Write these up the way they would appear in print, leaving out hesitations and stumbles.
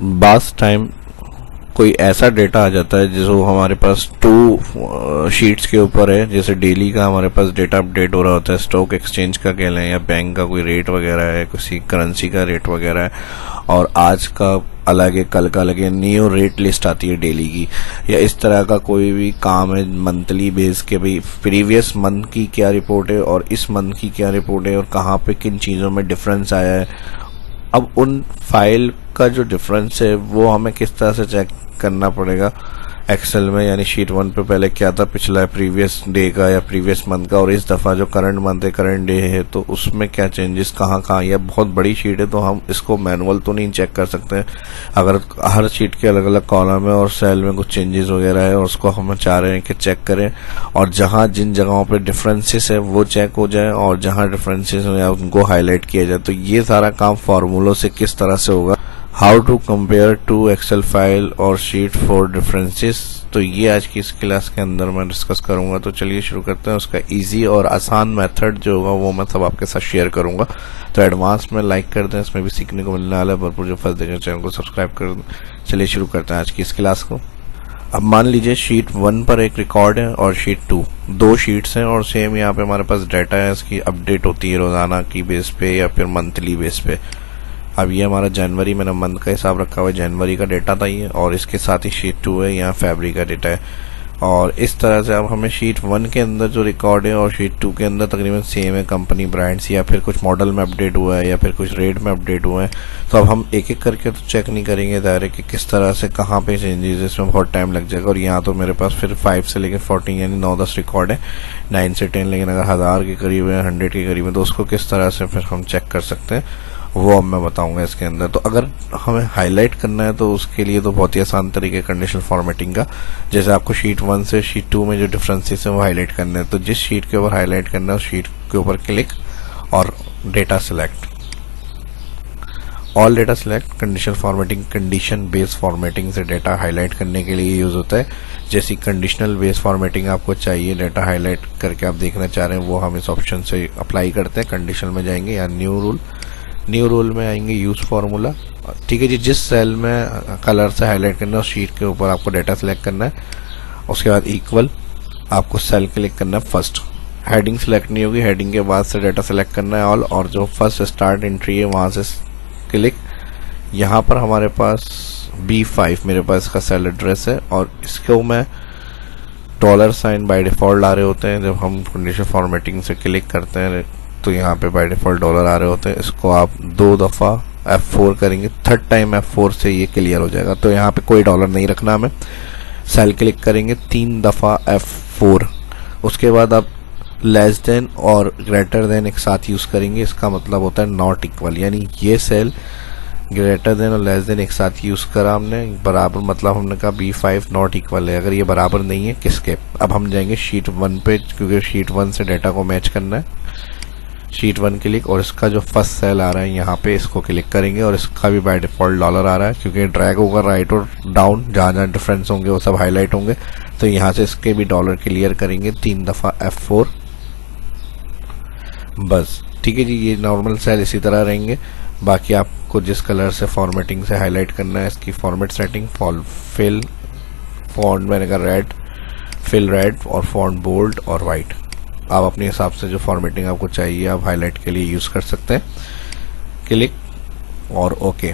बास टाइम कोई ऐसा डेटा आ जाता है जो हमारे पास 2 शीट्स के ऊपर है, जैसे डेली का हमारे पास डेटा अपडेट हो रहा होता है, स्टॉक एक्सचेंज का कह लें या बैंक का कोई रेट वगैरह है, किसी करेंसी का रेट वगैरह है, और आज का अलग है, कल का अलग है, न्यू रेट लिस्ट आती है डेली की, या इस तरह का कोई भी काम है मंथली बेस के, भाई प्रीवियस मंथ की क्या रिपोर्ट है और इस मंथ की क्या रिपोर्ट है और कहाँ पे किन चीज़ों में डिफरेंस आया है। अब उन फाइल का जो डिफरेंस है वो हमें किस तरह से चेक करना पड़ेगा एक्सेल में, यानी शीट 1 पे पहले क्या था पिछला प्रीवियस डे का या प्रीवियस मंथ का, और इस दफ़ा जो करंट मंथ है करंट डे है तो उसमें क्या चेंजेस कहाँ कहाँ। यह बहुत बड़ी शीट है तो हम इसको मैनुअल तो नहीं चेक कर सकते हैं। अगर हर शीट के अलग अलग कॉलम है और सेल में कुछ चेंजेस वगैरह है और उसको हम चाह रहे हैं कि चेक करें, और जहाँ जिन जगहों पर डिफरेंसेस है वो चेक हो जाए और जहाँ डिफरेंसेस है उनको हाईलाइट किया जाए, तो ये सारा काम फार्मूलों से किस तरह से होगा। How to compare two Excel file और शीट फॉर डिफरेंसेस, तो ये आज की इस क्लास के अंदर मैं डिस्कस करूंगा। तो चलिए शुरू करते हैं। उसका इजी और आसान मेथड जो होगा वो मैं सब आपके साथ शेयर करूंगा। तो एडवांस में लाइक कर दें, इसमें भी सीखने को मिलने वाला है भरपूर। जो फर्स्ट देखें चैनल को सब्सक्राइब कर दें। चलिए शुरू करते हैं आज की इस क्लास को। अब मान लीजिए शीट 1 पर एक रिकॉर्ड है और शीट 2, 2 शीट्स हैं और सेम यहाँ पे हमारे पास डाटा है, इसकी अपडेट होती है रोजाना की बेस पे या फिर मंथली बेस पे। अब ये हमारा जनवरी, मैंने मंथ का हिसाब रखा हुआ है, जनवरी का डेटा था ये, और इसके साथ ही शीट 2 है, यहाँ फरवरी का डेटा है। और इस तरह से अब हमें शीट 1 के अंदर जो रिकॉर्ड है और शीट 2 के अंदर तकरीबन सेम है, कंपनी ब्रांड्स या फिर कुछ मॉडल में अपडेट हुआ है या फिर कुछ रेट में अपडेट हुआ है। तो अब हम एक एक करके तो चेक नहीं करेंगे दायरे कि किस तरह से कहाँ पे चेंजेस, इसमें बहुत टाइम लग जाएगा। और यहाँ तो मेरे पास फिर 5 से लेकर 14 यानी 9-10 रिकॉर्ड है, 9 से 10, लेकिन अगर 1000 के करीब है, 100 के करीब है, तो उसको किस तरह से फिर हम चेक कर सकते हैं वो अब मैं बताऊंगा इसके अंदर। तो अगर हमें हाईलाइट करना है तो उसके लिए तो बहुत ही आसान तरीके कंडीशनल फॉर्मेटिंग का, जैसे आपको शीट 1 से शीट 2 में जो डिफरेंसेस है वो हाईलाइट करना है, तो जिस शीट के ऊपर हाईलाइट करना है उस शीट के ऊपर क्लिक और data select, all data select. Conditional formatting condition base formatting से डेटा हाईलाइट करने के लिए यूज होता है। जैसी कंडीशनल बेस फॉर्मेटिंग आपको चाहिए डेटा हाईलाइट करके आप देखना चाह रहे हैं, वो हम इस ऑप्शन से अप्लाई करते हैं। कंडीशनल में जाएंगे या न्यू रूल में आएंगे, यूज फार्मूला। ठीक है जी, जिस सेल में कलर से हाईलाइट करना है उस शीट के ऊपर आपको डेटा सेलेक्ट करना है। उसके बाद इक्वल आपको सेल क्लिक करना है फर्स्ट, हेडिंग सेलेक्ट नहीं होगी, हेडिंग के बाद से डेटा सेलेक्ट करना है ऑल, और जो फर्स्ट स्टार्ट एंट्री है वहां से क्लिक। यहाँ पर हमारे पास B5 मेरे पास इसका सेल एड्रेस है और इसको मैं $साइन बाय डिफॉल्ट आ रहे होते हैं। जब हम कंडीशनल फॉर्मेटिंग से क्लिक करते हैं तो यहाँ पे बाय डिफॉल्ट डॉलर आ रहे होते हैं। इसको आप 2 दफ़ा F4 करेंगे, थर्ड टाइम F4 से ये क्लियर हो जाएगा। तो यहाँ पे कोई डॉलर नहीं रखना हमें। सेल क्लिक करेंगे 3 दफ़ा F4, उसके बाद आप लेस देन और ग्रेटर देन एक साथ यूज करेंगे। इसका मतलब होता है नॉट इक्वल, यानी ये सेल ग्रेटर देन और लेस देन एक साथ यूज करा हमने, बराबर मतलब हमने कहा B5 नॉट इक्वल है। अगर ये बराबर नहीं है किसके, अब हम जाएंगे शीट 1 पे, क्योंकि शीट 1 से डाटा को मैच करना है। शीट 1 क्लिक और इसका जो फर्स्ट सेल आ रहा है यहाँ पे इसको क्लिक करेंगे और इसका भी बाय डिफॉल्ट डॉलर आ रहा है, क्योंकि ड्रैग होगा राइट और डाउन, जहाँ जहाँ डिफरेंस होंगे वो सब हाईलाइट होंगे। तो यहाँ से इसके भी डॉलर क्लियर करेंगे 3 दफ़ा F4 बस। ठीक है जी, ये नॉर्मल सेल इसी तरह रहेंगे। बाकी आपको जिस कलर से फॉर्मेटिंग से हाईलाइट करना है, इसकी फॉर्मेट सेटिंग, फिल फॉन्ट मैंने कहा रेड, फिल रेड, और फॉन्ट बोल्ड और वाइट। आप अपने हिसाब से जो फॉर्मेटिंग आपको चाहिए आप हाईलाइट के लिए यूज कर सकते हैं। क्लिक और ओके।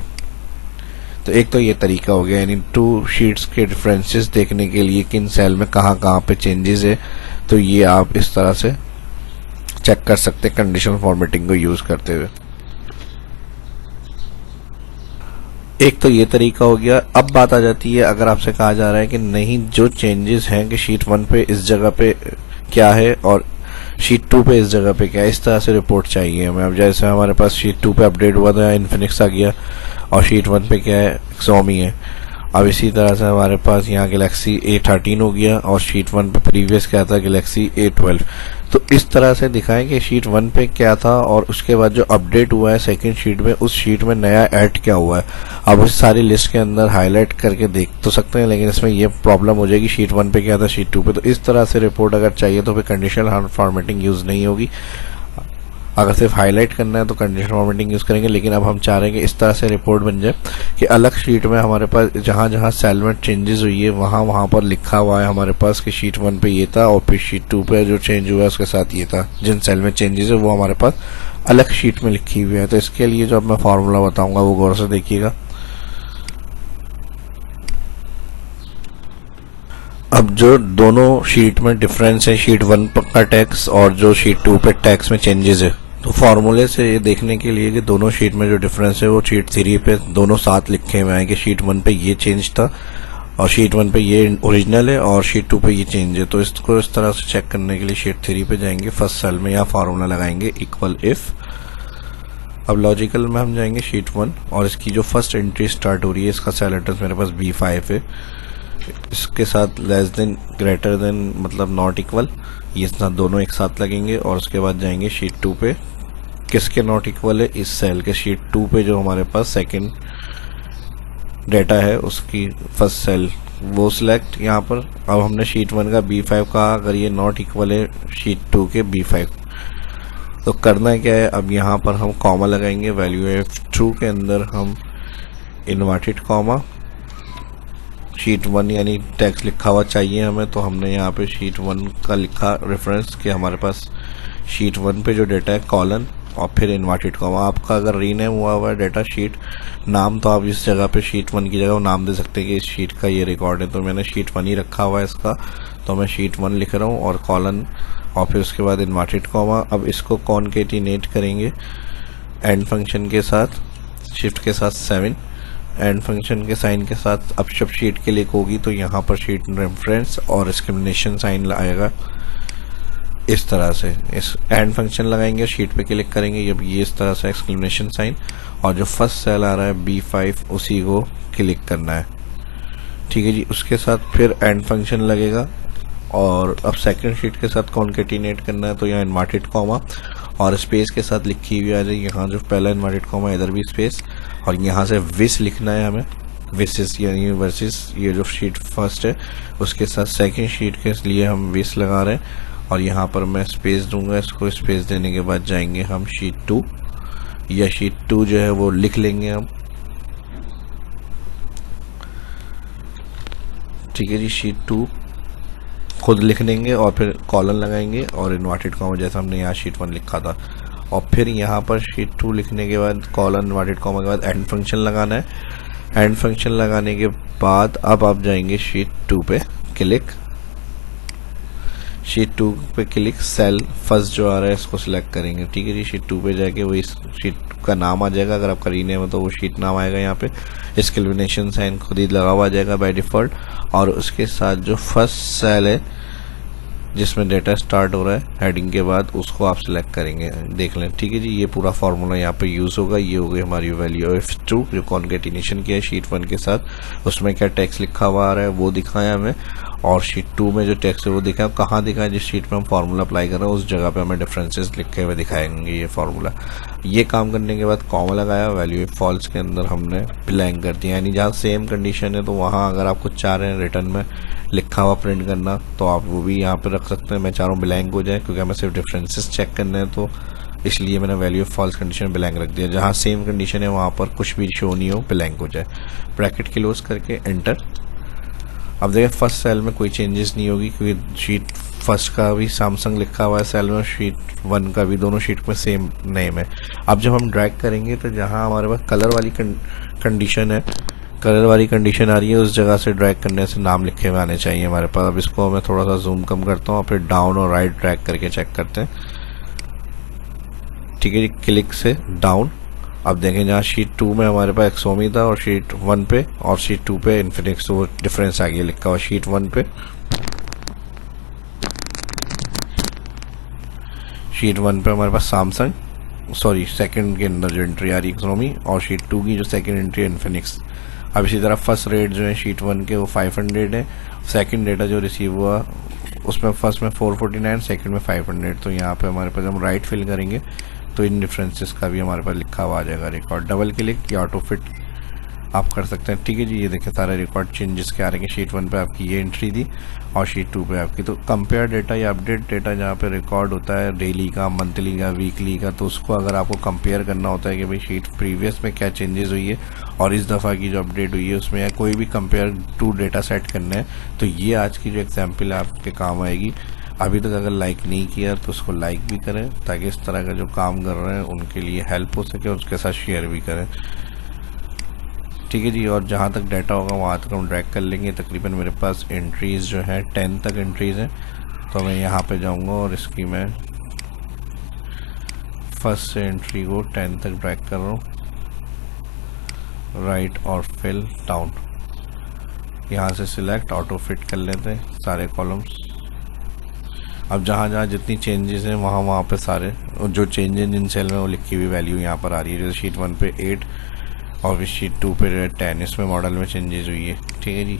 तो एक तो ये तरीका हो गया, यानी 2 शीट्स के डिफरेंसेस देखने के लिए किन सेल में कहाँ कहाँ पे चेंजेस है, तो ये आप इस तरह से चेक कर सकते हैं कंडीशनल फॉर्मेटिंग को यूज करते हुए। एक तो ये तरीका हो गया। अब बात आ जाती है, अगर आपसे कहा जा रहा है कि नहीं जो चेंजेस हैं कि शीट 1 पे इस जगह पे क्या है और शीट 2 पे इस जगह पे क्या है, इस तरह से रिपोर्ट चाहिए हमें। अब जैसे हमारे पास शीट 2 पे अपडेट हुआ था इन्फिनिक्स आ गया और शीट 1 पे क्या है, Xiaomi है। अब इसी तरह से हमारे पास यहाँ गैलेक्सी A13 हो गया और शीट 1 पे प्रीवियस क्या था, गैलेक्सी A12। तो इस तरह से दिखाएं कि शीट 1 पे क्या था और उसके बाद जो अपडेट हुआ है सेकंड शीट में, उस शीट में नया ऐड क्या हुआ है। अब उस सारी लिस्ट के अंदर हाईलाइट करके देख तो सकते हैं, लेकिन इसमें ये प्रॉब्लम हो जाएगी शीट 1 पे क्या था शीट 2 पे। तो इस तरह से रिपोर्ट अगर चाहिए तो फिर कंडीशनल फॉर्मेटिंग यूज नहीं होगी। अगर सिर्फ हाईलाइट करना है तो कंडीशन फॉर्मेटिंग यूज़ करेंगे, लेकिन अब हम चाह रहे हैं कि इस तरह से रिपोर्ट बन जाए कि अलग शीट में हमारे पास जहाँ जहाँ सेल में चेंजेस हुई है वहाँ पर लिखा हुआ है हमारे पास कि शीट 1 पे ये था और फिर शीट 2 पे जो चेंज हुआ है उसके साथ ये था। जिन सेल में चेंजेस है वो हमारे पास अलग शीट में लिखी हुई है। तो इसके लिए जो अब मैं फार्मूला बताऊंगा वो गौर से देखिएगा। अब जो दोनों शीट में डिफरेंस है, शीट 1 का टैक्स और जो शीट 2 पे टैक्स में चेंजेस है, तो फॉर्मूले से ये देखने के लिए कि दोनों शीट में जो डिफरेंस है वो शीट 3 पे दोनों साथ लिखे हुए हैं कि शीट 1 पे ये चेंज था और शीट 1 पे ये ओरिजिनल है और शीट 2 पे ये चेंज है। तो इसको इस तरह से चेक करने के लिए शीट 3 पे जाएंगे, फर्स्ट सेल में या फार्मूला लगाएंगे इक्वल इफ। अब लॉजिकल में हम जाएंगे शीट 1 और इसकी जो फर्स्ट एंट्री स्टार्ट हो रही है इसका सेल एड्रेस मेरे पास B5 है, इसके साथ लेस देन ग्रेटर देन मतलब नॉट इक्वल, ये दोनों एक साथ लगेंगे। और उसके बाद जाएंगे शीट 2 पे, किसके नॉट इक्वल है, इस सेल के शीट 2 पे जो हमारे पास सेकंड डेटा है उसकी फर्स्ट सेल वो सिलेक्ट यहाँ पर। अब हमने शीट 1 का B5 कहा, अगर ये नॉट इक्वल है शीट 2 के B5 तो करना क्या है, अब यहाँ पर हम कॉमा लगाएंगे, वैल्यू F2 के अंदर हम इन्वर्टेड कॉमा, शीट 1 यानी टैक्स लिखा हुआ चाहिए हमें, तो हमने यहाँ पे शीट 1 का लिखा रेफरेंस कि हमारे पास शीट 1 पे जो डेटा है कॉलन और फिर इन्वर्टेड कॉमा। आपका अगर रीनेम हुआ है डेटा शीट नाम तो आप इस जगह पे शीट 1 की जगह वो नाम दे सकते हैं कि इस शीट का ये रिकॉर्ड है, तो मैंने शीट 1 ही रखा हुआ है इसका, तो मैं शीट 1 लिख रहा हूँ और कॉलन और फिर उसके बाद इन्वर्टेड कॉमा। अब इसको कॉन्केटिनेट करेंगे एंड फंक्शन के साथ, शिफ्ट के साथ 7 एंड फंक्शन के साइन के साथ। अब जब शीट के लिए होगी तो यहाँ पर शीट रेफरेंस और डिस्क्रिमिनेशन साइन आएगा इस तरह से। इस एंड फंक्शन लगाएंगे, शीट पे क्लिक करेंगे, अब ये इस तरह से एक्सक्लेमेशन साइन और जो फर्स्ट सेल आ रहा है B5 उसी को क्लिक करना है, ठीक है जी। उसके साथ फिर एंड फंक्शन लगेगा और अब सेकंड शीट के साथ कॉन्केटिनेट करना है, तो यहाँ इन्वर्टेड कॉमा और स्पेस के साथ लिखी हुई आ जाएगी, यहाँ जो पहला इन्वर्टेड कॉमा इधर भी स्पेस और यहाँ से विस लिखना है हमें, विसेस यानी वर्सेस ये जो शीट फर्स्ट है उसके साथ सेकंड शीट के लिए हम विस लगा रहे हैं और यहाँ पर मैं स्पेस दूंगा। इसको स्पेस देने के बाद जाएंगे हम शीट 2 या शीट 2 जो है वो लिख लेंगे हम, ठीक है जी। शीट 2 खुद लिख लेंगे और फिर कॉलन लगाएंगे और इन्वर्टेड कॉमा जैसा हमने यहाँ शीट 1 लिखा था और फिर यहाँ पर शीट 2 लिखने के बाद कॉलन इन्वर्टेड कॉमा के बाद एंड फंक्शन लगाना है। एंड फंक्शन लगाने के बाद अब आप जाएंगे शीट 2 पे क्लिक, शीट 2 पे क्लिक, सेल फर्स्ट जो आ रहा है इसको सिलेक्ट करेंगे, ठीक है जी। शीट 2 पे जाके वही शीट का नाम आ जाएगा, अगर आपका रीनेम है तो वो शीट नाम आएगा, यहाँ पे डिस्क्रिमिनेशन साइन खुद ही लगा हुआ आ जाएगा बाय डिफ़ॉल्ट और उसके साथ जो फर्स्ट सेल है जिसमें डेटा स्टार्ट हो रहा है हेडिंग के बाद उसको आप सिलेक्ट करेंगे, देख लें, ठीक है जी। ये पूरा फार्मूला यहाँ पे यूज़ होगा। ये हो गई हमारी वैल्यू F2 जो कॉन्केटिनेशन किया है शीट 1 के साथ, उसमें क्या टेक्स्ट लिखा हुआ आ रहा है वो दिखाया हमें और शीट 2 में जो टेक्स्ट है वो दिखाया, कहाँ दिखाया, जिस शीट में हम फार्मूला अप्लाई कर रहे हैं उस जगह पे हमें डिफरेंसेस लिखे हुए दिखाएंगे ये फार्मूला। ये काम करने के बाद कॉमा लगाया, वैल्यू फॉल्स के अंदर हमने ब्लैंक कर दिया, यानी जहाँ सेम कंडीशन है तो वहाँ अगर आपको चाह रहे हैं रिटर्न में लिखा हुआ प्रिंट करना तो आप वो भी यहाँ पे रख सकते हैं। मैं चाह रहा हूँ ब्लैंक हो जाए क्योंकि हमें सिर्फ डिफरेंसेस चेक करने हैं, तो इसलिए मैंने वैल्यू फॉल्स कंडीशन ब्लैंक रख दिया, जहाँ सेम कंडीशन है वहाँ पर कुछ भी शो नहीं हो, ब्लैंक हो जाए। ब्रैकेट क्लोज करके एंटर। अब देखिए फर्स्ट सेल में कोई चेंजेस नहीं होगी क्योंकि शीट फर्स्ट का भी सैमसंग लिखा हुआ है सेल में, शीट 1 का भी, दोनों शीट में सेम नेम है। अब जब हम ड्रैग करेंगे तो जहाँ हमारे पास कलर वाली कंडीशन है, कलर वाली कंडीशन आ रही है उस जगह से ड्रैग करने से नाम लिखे हुए आने चाहिए हमारे पास। अब इसको मैं थोड़ा सा जूम कम करता हूँ और फिर डाउन और राइट ड्रैग करके चेक करते हैं, ठीक है जी। क्लिक से डाउन, अब देखें जहाँ शीट 2 में हमारे पास एक्सोमी था और शीट 1 पे और शीट 2 पे इन्फिनिक्स, तो वो डिफरेंस आ गया लिखा हुआ शीट 1 पे। शीट 1 पे हमारे पास सैमसंग, सॉरी सेकंड के अंदर जो एंट्री आ रही है एक्सोमी और शीट 2 की जो सेकंड एंट्री है इन्फिनिक्स। अब इसी तरह फर्स्ट रेट जो है शीट 1 के वो 500 है, सेकंड डेटा जो रिसीव हुआ उसमें फर्स्ट में 449, सेकंड में 500, तो यहाँ पे हमारे पास हम राइट फिल करेंगे तो इन डिफरेंसेस का भी हमारे पास लिखा हुआ आ जाएगा रिकॉर्ड। डबल क्लिक की ऑटो फिट आप कर सकते हैं। ठीक है जी, ये देखिए सारे रिकॉर्ड चेंजेस के आ रहे हैं। शीट 1 पे आपकी ये एंट्री थी और शीट 2 पे आपकी। तो कंपेयर डेटा या अपडेट डेटा जहाँ पे रिकॉर्ड होता है डेली का, मंथली का, वीकली का, तो उसको अगर आपको कंपेयर करना होता है कि भाई शीट प्रीवियस में क्या चेंजेस हुई है और इस दफ़ा की जो अपडेट हुई है उसमें, या कोई भी कंपेयर टू डेटा सेट करना है, तो ये आज की जो एग्जाम्पल है आपके काम आएगी। अभी तक अगर लाइक नहीं किया तो उसको लाइक भी करें, ताकि इस तरह का जो काम कर रहे हैं उनके लिए हेल्प हो सके, और उसके साथ शेयर भी करें। ठीक है जी, और जहाँ तक डाटा होगा वहाँ तक हम ड्रैग कर लेंगे। तकरीबन मेरे पास एंट्रीज़ जो है 10 तक एंट्रीज़ हैं, तो मैं यहाँ पे जाऊँगा और इसकी मैं फर्स्ट से एंट्री को 10 तक ड्रैग कर रहा हूँ, राइट और फिल डाउन। यहाँ से सिलेक्ट ऑटो फिट कर लेते हैं सारे कॉलम्स। अब जहाँ जहाँ जितनी चेंजेस हैं वहाँ वहाँ पे सारे जो चेंजेस जिन सेल में वो लिखी हुई वैल्यू यहाँ पर आ रही है। जैसे शीट 1 पे 8 और शीट 2 पे 10, इसमें मॉडल में चेंजेस हुई है। ठीक है जी,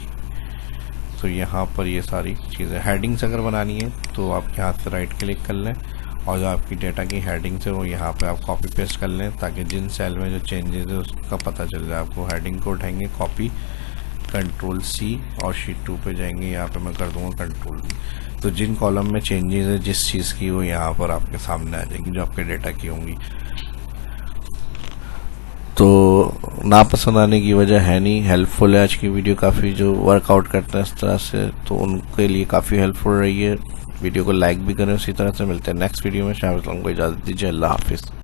तो यहाँ पर ये सारी चीज़ें हेडिंग्स अगर बनानी है तो आप यहाँ से राइट क्लिक कर लें और जो आपकी डेटा की हेडिंग्स है वो यहाँ पे आप कॉपी पेस्ट कर लें, ताकि जिन सेल में जो चेंजेस है उसका पता चल जाए आपको। हेडिंग को उठाएंगे कॉपी, कंट्रोल C, और शीट 2 पे जाएंगे, यहाँ पे मैं कर दूँगा कंट्रोल V। तो जिन कॉलम में चेंजेस है जिस चीज़ की, वो यहाँ पर आपके सामने आ जाएगी जो आपके डेटा की होंगी। तो नापसंद आने की वजह है नहीं, हेल्पफुल है आज की वीडियो काफ़ी। जो वर्कआउट करते हैं इस तरह से तो उनके लिए काफ़ी हेल्पफुल रही है। वीडियो को लाइक भी करें। उसी तरह से मिलते हैं नेक्स्ट वीडियो में। शाम को इजाज़त दीजिए। अल्लाह हाफिज़।